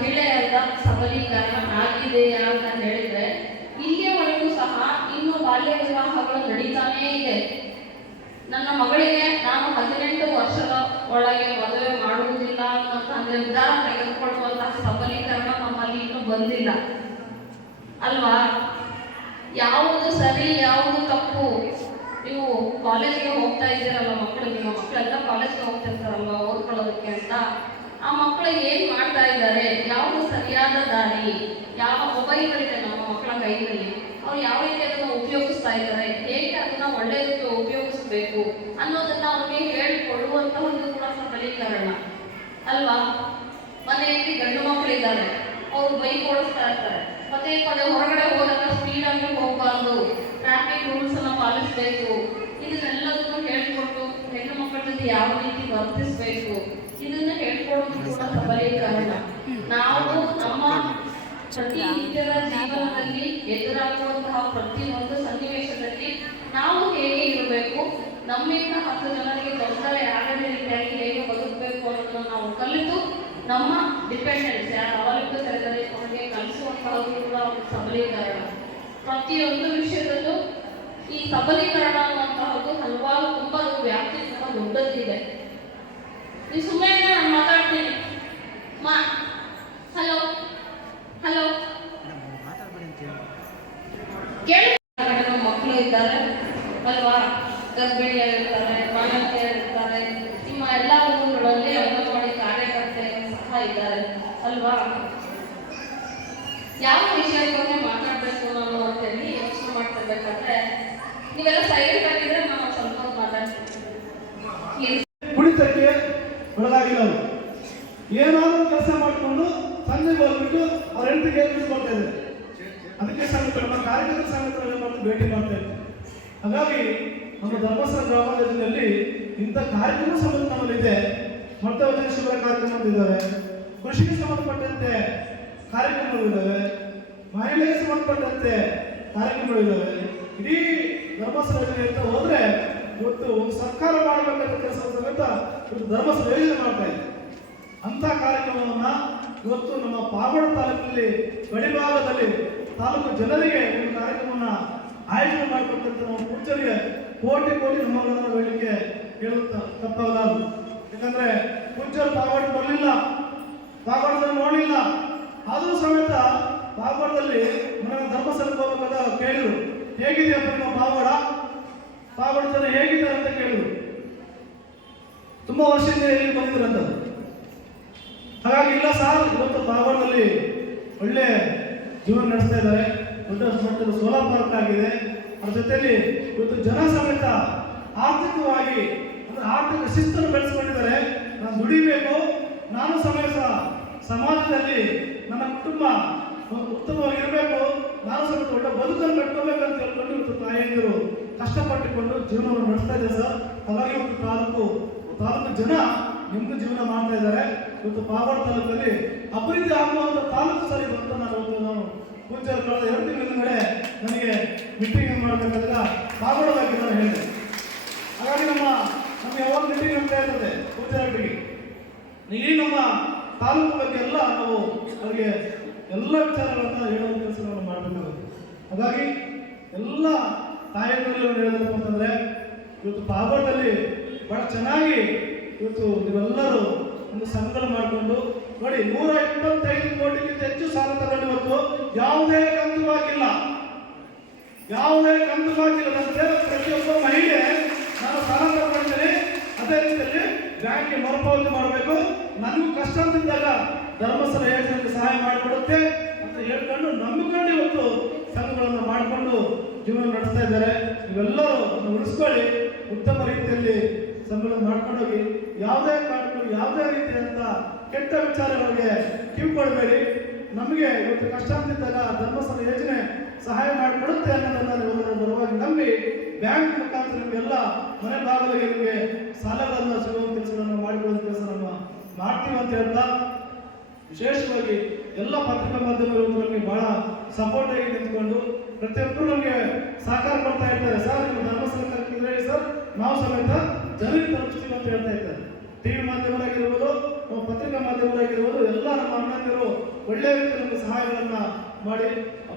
ಮಹಿಳೆಯರ ಸಬಲೀಕರಣ ಆಗಿದೆಯಾ ಅಂತ ಹೇಳಿದ್ರೆ, ಇಲ್ಲಿಯವರೆಗೂ ಸಹ ಇನ್ನು ಬಾಲ್ಯ ವಿವಾಹಗಳು ನಡೀತಾನೇ ಇದೆ. ನನ್ನ ಮಗಳಿಗೆ ನಾನು ಹದಿನೆಂಟು ವರ್ಷದ ಒಳಗೆ ಮದುವೆ ಮಾಡುವುದಿಲ್ಲ ಅನ್ನುವಂತಹ ನಿರ್ಧಾರ ತೆಗೆದುಕೊಳ್ಳುವಂತಹ ಸಬಲೀಕರಣ ನಮ್ಮಲ್ಲಿ ಇನ್ನು ಬಂದಿಲ್ಲ. ಅಲ್ವಾ? ಯಾವುದು ಸರಿ, ಯಾವುದು ತಪ್ಪು? ನೀವು ಕಾಲೇಜಿಗೆ ಹೋಗ್ತಾ ಇದ್ದೀರಲ್ಲ ಮಕ್ಕಳಿಗೆ? ಮಕ್ಕಳೆಲ್ಲ ಕಾಲೇಜ್ಗೆ ಹೋಗ್ತಾ ಇರ್ತಾರಲ್ವ ಓದ್ಕೊಳ್ಳೋದಕ್ಕೆ ಅಂತ? ಆ ಮಕ್ಕಳು ಏನ್ ಮಾಡ್ತಾ ಇದ್ದಾರೆ? ಯಾವುದು ಸರಿಯಾದ ದಾರಿ? ಯಾವ ಮೊಬೈಲ್ ಇದೆ ನಮ್ಮ ಮಕ್ಕಳ ಕೈಯಲ್ಲಿ? ಅವ್ರು ಯಾವ ರೀತಿ ಅದನ್ನ ಉಪಯೋಗಿಸ್ತಾ ಇದ್ದಾರೆ? ಹೇಗೆ ಅದನ್ನ ಒಳ್ಳೆಯದಕ್ಕೆ ಉಪಯೋಗಿಸ್ಬೇಕು ಅನ್ನೋದನ್ನ ಅವ್ರಿಗೆ ಹೇಳಿಕೊಡುವಂತಹದ್ದು ಕೂಡ ಸಬಲೀಕರಣ. ಅಲ್ವಾ? ಮನೆಯಲ್ಲಿ ಗಂಡು ಮಕ್ಕಳಿದ್ದಾರೆ ಅವ್ರು ಬೈಕ್ ಓಡಿಸ್ತಾ ಇರ್ತಾರೆ ಮತ್ತೆ ಪದೇ ಹೊರಗಡೆ ಹೋದಾಗ ಸ್ಪೀಡ್ ಆಗಿ ಹೋಗಬಾರ್ದು. ಟ್ರಾಫಿಕ್ ರೂಲ್ಸ್ ಅನ್ನ ಪಾಲಿಸಬೇಕು. ಇದನ್ನೆಲ್ಲದನ್ನು ಹೇಳ್ಕೊಟ್ಟು ಹೆಣ್ಣು ಮಕ್ಕಳ ಜೊತೆ ಯಾವ ರೀತಿ ವರ್ತಿಸ್ಬೇಕು? ಇದನ್ನ ಹೇಳ್ಕೊಡೋದು ಕೂಡ ನಾವು ನಮ್ಮ ಪ್ರತಿನಿತ್ಯದ ಜೀವನದಲ್ಲಿ ಎದುರಾಗುವಂತಹ ಪ್ರತಿಯೊಂದು ಸನ್ನಿವೇಶದಲ್ಲಿ ನಾವು ಹೇಗೆ ಇರಬೇಕು ನಮ್ಮಿಂದ ಹತ್ತು ಜನರಿಗೆ ತೊಂದರೆ ಆಗದ ರೀತಿಯಾಗಿ ಹೇಗೆ ಬದುಕಬೇಕು ಅನ್ನೋದನ್ನು ನಾವು ಕಲಿತು ನಮ್ಮ ಡಿಪೆಂಡೆನ್ಸ್ ಯಾರು ಅವಲಂಬಿತರಿದ್ದಾರೆ ಅವರಿಗೆ ಕಲಿಸುವಂತಹದ್ದು ಕೂಡ ಒಂದು ಸಬಲೀಕರಣ. ಪ್ರತಿಯೊಂದು ವಿಷಯದಲ್ಲೂ ಈ ಸಬಲೀಕರಣ ಅನ್ನುವಂತಹದ್ದು ಹಲವಾರು ತುಂಬಾ ದೊಡ್ಡದಿದೆ ನೀವು ಸುಮ್ಮನೆ ನಾನು ಮಾತಾಡ್ತೀನಿ ಮಾ ಹಲೋ ಹಲೋ ಕೇಳಿ ಇದ್ದಾರೆ ಅಲ್ವಾ? ಗರ್ಭಿಣಿಯರಿರ್ತಾರೆ ಬಾಣಂತಿಯರಿರ್ತಾರೆ ನಿಮ್ಮ ಎಲ್ಲ ಊರುಗಳಲ್ಲಿ ಅಂಗನವಾಡಿ ಕಾರ್ಯಕರ್ತೆಯರು ಸಹ ಇದ್ದಾರೆ. ಅಲ್ವಾ? ಯಾವ ವಿಷಯದ ಬಗ್ಗೆ ಮಾತಾಡ್ಬೇಕು ಅಂತ ಅಂತೇಳಿ ಯೋಚನೆ ಮಾಡ್ತಿರ್ಬೇಕಾದ್ರೆ, ನೀವೆಲ್ಲ ಸೈಲೆಂಟ್ ಆಗಿದ್ರೆ ನಾವು ಸ್ವಲ್ಪ ಮಾತಾಡ್ತೀವಿ. ಕುಡಿತಕ್ಕೆ ಏನಾದರೂ ಕೆಲಸ ಮಾಡಿಕೊಂಡು ತಂದೆ ಹೋಗ್ಬಿಟ್ಟು ಅವ್ರ ಹೆಂಡತಿಗೆ ಕೇಳಿಸ್ಕೊಳ್ತಾ ಇದ್ದಾರೆ. ಅದಕ್ಕೆ ಸಂಘಟನೆ ಕಾರ್ಯಕರ್ತರ ಸಂಘಟನೆ ಭೇಟಿ ಮಾಡ್ತಾ ಇದ್ದಾರೆ. ಹಾಗಾಗಿ ನಮ್ಮ ಧರ್ಮಸ್ಥಳ ಗ್ರಾಮಾಂತರದಲ್ಲಿ ಇಂಥ ಕಾರ್ಯಕ್ರಮ ಸಂಬಂಧ ನಮ್ಮಲ್ಲಿದೆ ಮತ್ತೆ ಶಿಬಿರ ಕಾರ್ಯಕ್ರಮ ಇದ್ದಾವೆ ಕೃಷಿಗೆ ಸಂಬಂಧಪಟ್ಟಂತೆ ಕಾರ್ಯಕ್ರಮಗಳಿದ್ದಾವೆ ಮಹಿಳೆಗೆ ಸಂಬಂಧಪಟ್ಟಂತೆ ಕಾರ್ಯಕ್ರಮಗಳಿದ್ದಾವೆ ಇಡೀ ಧರ್ಮಸ್ಥಳ ಅಂತ ಹೋದ್ರೆ ಇವತ್ತು ಒಂದು ಸರ್ಕಾರ ಮಾಡಬೇಕಾದ ಕೆಲಸ ಅಂತ ಇವತ್ತು ಧರ್ಮಸ್ಥಳ ಯೋಜನೆ ಮಾಡ್ತಾ ಇದೆ. ಅಂತ ಕಾರ್ಯಕ್ರಮವನ್ನ ಇವತ್ತು ನಮ್ಮ ಪಾಗೋಡ ತಾಲೂಕಿನಲ್ಲಿ ಗಡಿಭಾಗದಲ್ಲಿ ತಾಲೂಕು ಜನರಿಗೆ ಒಂದು ಕಾರ್ಯಕ್ರಮವನ್ನ ಆಯೋಜನೆ ಮಾಡಿಕೊಟ್ಟಂತ ನಮ್ಮ ಪೂಜ್ಯರಿಗೆ ಕೋಟಿ ಕೋಟಿ ನಮ್ಮಗಳನ್ನು ಹೇಳಲಿಕ್ಕೆ ಹೇಳುತ್ತ ತಪ್ಪಾಗಲಾರದು. ಯಾಕಂದ್ರೆ ಮುಂಚರು ಪಾವಡ ಬರಲಿಲ್ಲ ಪಾವಡದಲ್ಲಿ ನೋಡಲಿಲ್ಲ. ಆದರೂ ಸಮೇತ ಪಾವಡದಲ್ಲಿ ನನ್ನ ಧರ್ಮ ಸಂಕೋಪದ ಕೇಳಿದ್ರು. ಹೇಗಿದೆಯಪ್ಪ ನಿಮ್ಮ ಪಾವಡ ಪಾವಡ ಜನ ಹೇಗಿದೆ ಅಂತ ಕೇಳಿದ್ರು. ತುಂಬಾ ವರ್ಷದಿಂದ ಇಲ್ಲಿ ಬಂದಿದ್ರಂತ ಹಾಗಾಗಿ ಇಲ್ಲ ಸರ್, ಇವತ್ತು ಪಾವಡದಲ್ಲಿ ಒಳ್ಳೆ ಜೀವನ ನಡೆಸ್ತಾ ಇದ್ದಾರೆ. ದೊಡ್ಡ ಮಟ್ಟದ ಸೋಲಾರ್ ಪಾರ್ಕ್ ಆಗಿದೆ. ಅದ್ರ ಜೊತೆಯಲ್ಲಿ ಇವತ್ತು ಜನ ಸಮೇತ ಆರ್ಥಿಕವಾಗಿ, ಅಂದ್ರೆ ಆರ್ಥಿಕ ಶಿಸ್ತನ್ನು ಬೆಳೆಸ್ಕೊಂಡಿದ್ದಾರೆ. ನಾನು ದುಡಿಬೇಕು. ನಾನು ಸಮೇತ ಸಮಾಜದಲ್ಲಿ ನನ್ನ ಕುಟುಂಬ ಉತ್ತಮವಾಗಿರಬೇಕು. ನಾನು ಸಮೇತ ಒಳ್ಳೆ ಬದುಕನ್ನು ಅಂತ ಹೇಳ್ಕೊಂಡು ಇವತ್ತು ತಾಯಿಯಂದಿರು ಕಷ್ಟಪಟ್ಟುಕೊಂಡು ಜೀವನವನ್ನು ನಡೆಸ್ತಾ ಇದೆ ಸರ್. ಹಾಗಾಗಿ ಇವತ್ತು ತಾಲೂಕು ತಾಲೂಕು ಜನ ನಿಮ್ದು ಜೀವನ ಮಾಡ್ತಾ ಇದ್ದಾರೆ. ಇವತ್ತು ಪಾವಡ ತಾಲೂಕಲ್ಲಿ ಅಭಿವೃದ್ಧಿ ಆಗುವಂತ ತಾಲೂಕು ಸರಿ ಅಂತ ನಾನು ಇವತ್ತು ನಾನು ಪೂಜ್ಯರ ಕಳೆದ ಎರಡು ತಿಂಗಳ ಹಿಂದೆ ನನಗೆ ಮೀಟಿಂಗ್ ಮಾಡಬೇಕಾದಾಗ ಪಾವಡವಾಗಿ ನಾನು ಹೇಳಿದೆ ಹಾಗಾಗಿ ನಮ್ಮ ನಮಗೆ ಯಾವಾಗ ಮೀಟಿಂಗ್ ಅಂತ ಇರ್ತದೆ ಪೂಜ್ಯರೊಟ್ಟಿಗೆ ಈ ನಮ್ಮ ತಾಲೂಕು ಬಗ್ಗೆ ಎಲ್ಲ ನಾವು ಅವರಿಗೆ ಎಲ್ಲ ವಿಚಾರಗಳನ್ನ ಹೇಳೋ ಕೆಲಸಗಳನ್ನು ಮಾಡಬೇಕಾಗುತ್ತೆ. ಹಾಗಾಗಿ ಎಲ್ಲ ತಾಯಂದಿರಲ್ಲಿ ಅಂತಂದ್ರೆ, ಇವತ್ತು ಪಾವಡದಲ್ಲಿ ಬಹಳ ಚೆನ್ನಾಗಿ ಇವತ್ತು ನೀವೆಲ್ಲರೂ ಒಂದು ಸಂಕಲ ಮಾಡಿಕೊಂಡು ನೋಡಿ ನೂರ ಇಪ್ಪತ್ತೈದು ಕೋಟಿಗಿಂತ ಹೆಚ್ಚು ಸಾಲ ತಗೊಂಡಿವತ್ತು ಯಾವುದೇ ಕಂತು ಬಾಕಿಲ್ಲ ಯಾವುದೇ ಕಂತು ಬಾಕಿಲ್ಲದಂತೆ ಪ್ರತಿಯೊಬ್ಬ ಮಹಿಳೆ ನಾನು ಸಾಲ ತಗೊಂಡಿದ್ದೇನೆ. ಅದೇ ರೀತಿಯಲ್ಲಿ ಬ್ಯಾಂಕ್ಗೆ ಮರುಪಾವತಿ ಮಾಡಬೇಕು. ನನಗೂ ಕಷ್ಟ ಅಂತಿದ್ದಾಗ ಧರ್ಮಸ್ಥಳ ಯೋಜನೆಗೆ ಸಹಾಯ ಮಾಡಿಕೊಡುತ್ತೆ. ಅಂತ ಹೇಳ್ಕೊಂಡು ನಂಬಿಕೊಂಡು ಇವತ್ತು ಸಂಘಗಳನ್ನು ಮಾಡಿಕೊಂಡು ಜೀವನ ನಡೆಸ್ತಾ ಇದ್ದಾರೆ. ಇವೆಲ್ಲರೂ ಉಳಿಸ್ಕೊಳ್ಳಿ. ಉತ್ತಮ ರೀತಿಯಲ್ಲಿ ಸಂಘಗಳನ್ನು ಮಾಡ್ಕೊಂಡು ಹೋಗಿ ಯಾವುದೇ ಕಾರಣಗಳು ಯಾವುದೇ ರೀತಿಯಾದಂಥ ಕೆಟ್ಟ ವಿಚಾರಗಳಿಗೆ ಕಿವಿ ಕೊಡಬೇಡಿ ನಮಗೆ ಇವತ್ತು ಕಷ್ಟ ಅಂತಿದ್ದಾಗ ಧರ್ಮಸ್ಥಳ ಯೋಜನೆ ಸಹಾಯ ಮಾಡಿಕೊಡುತ್ತೆ ಅನ್ನೋದನ್ನು ಬರುವಾಗಿ ನಂಬಿ ಬ್ಯಾಂಕ್ ಮುಖಾಂತರ ನಿಮಗೆಲ್ಲ ಮನೆ ಭಾಗದಲ್ಲಿ ನಿಮಗೆ ಸಾಲಗಳನ್ನು ಸಿಗುವ ಕೆಲಸಗಳನ್ನು ಮಾಡಿಕೊಳ್ಳುವ ಕೆಲಸವನ್ನು ಮಾಡ್ತೀವಿ ಅಂತ ಹೇಳ್ತಾ ವಿಶೇಷವಾಗಿ ಎಲ್ಲ ಪತ್ರಿಕಾ ಮಾಧ್ಯಮಗಳು ನಮಗೆ ಬಹಳ ಸಪೋರ್ಟ್ ಆಗಿ ನಿಂತ್ಕೊಂಡು ಪ್ರತಿಯೊಬ್ಬರು ನಮಗೆ ಸಹಕಾರ ಕೊಡ್ತಾ ಇರ್ತಾರೆ ಸರ್, ನಿಮ್ಮ ಧರ್ಮಸ್ಥಳ ಕರ್ಕಿದ್ರೆ ಸರ್. ನಾವು ಸಮೇತ ಜನರಿಗೆ ತಲುಪಿಸ್ತೀವಿ ಅಂತ ಹೇಳ್ತಾ ಇರ್ತಾರೆ ಟಿವಿ ಮಾಧ್ಯಮರಾಗಿರ್ಬೋದು ನಮ್ಮ ಪತ್ರಿಕಾ ಮಾಧ್ಯಮರಾಗಿರ್ಬೋದು ಎಲ್ಲ ನಮ್ಮ ಅಣ್ಣಂದಿರು ಒಳ್ಳೆಯ ರೀತಿ ನಮಗೆ ಸಹಾಯಗಳನ್ನ ಮಾಡಿ,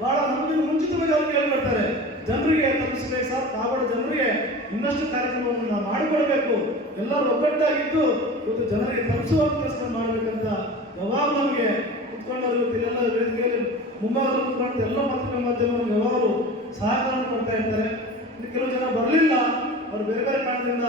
ಬಹಳ ಮುಂದಿನ ಮುಂಚಿತವಾಗಿ ಅವ್ರು ಕೇಳ್ಬಿಡ್ತಾರೆ ಜನರಿಗೆ ತಲುಪಿಸಬೇಕು ಸರ್ ಕಾಗಡ ಜನರಿಗೆ ಇನ್ನಷ್ಟು ಕಾರ್ಯಕ್ರಮವನ್ನು ನಾವು ಮಾಡಿಕೊಡ್ಬೇಕು. ಎಲ್ಲರೂ ಒಗ್ಗಟ್ಟಾಗಿದ್ದು ಇವತ್ತು ಜನರಿಗೆ ತಪ್ಪಿಸುವ ಕೆಲಸ ಮಾಡಬೇಕಂತ ಯಾವಾಗ ನಮಗೆ ಕುತ್ಕೊಂಡವರು ಎಲ್ಲ ವೇದಿಕೆಯಲ್ಲಿ ಮುಂಭಾಗದಲ್ಲಿ ಕುತ್ಕೊಂಡು ಎಲ್ಲ ಪತ್ರಿಕಾ ಮಾಧ್ಯಮಗಳು ಯಾವಾಗಲೂ ಸಹಕಾರ ಕೊಡ್ತಾ ಇರ್ತಾರೆ. ಕೆಲವು ಜನ ಬರಲಿಲ್ಲ, ಅವರು ಬೇರೆ ಬೇರೆ ಕಾರಣದಿಂದ